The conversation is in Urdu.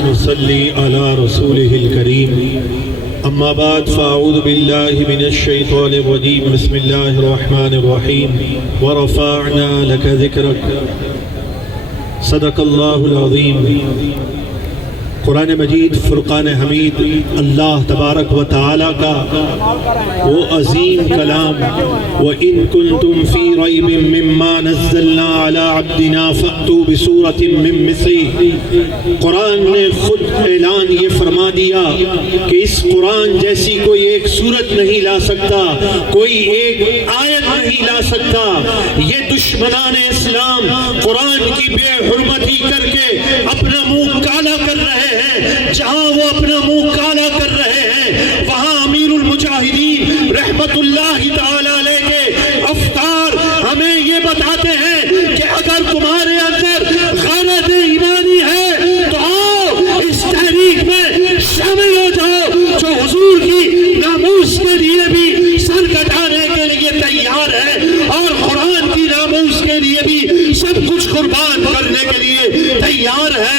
ونصلي على رسوله الكريم أما بعد فأعوذ بالله من الشيطان الرجيم بسم الله الرحمن الرحيم ورفعنا لك ذكرك صدق الله العظيم۔ قرآن مجید فرقان حمید اللہ تبارک و تعالیٰ کا وہ عظیم کلام وَإِن كُنتُمْ فِي رَيْبٍ مِّمَّا نَزَّلْنَا عَلَىٰ عَبْدِنَا فَأْتُوا بِسُورَةٍ مِّن مِّثْلِهِ، قرآن نے خود اعلان یہ فرما دیا کہ اس قرآن جیسی کوئی ایک سورت نہیں لا سکتا، کوئی ایک آیت نہیں لا سکتا۔ یہ دشمنان اسلام قرآن کی بے حرمتی کر کے اپنا منہ کالا کر رہے ہیں۔ جہاں وہ اپنا منہ کالا کر رہے ہیں وہاں امیر المجاہدین رحمت اللہ تعالی علیہ کے افکار ہمیں یہ بتاتے ہیں کہ اگر تمہارے اندر غیرت ایمانی ہے تو آؤ اس تحریک میں شامل ہو جاؤ جو حضور کی ناموس کے لیے بھی سر کٹانے کے لیے تیار ہے اور قرآن کی ناموس کے لیے بھی سب کچھ قربان کرنے کے لیے تیار ہے۔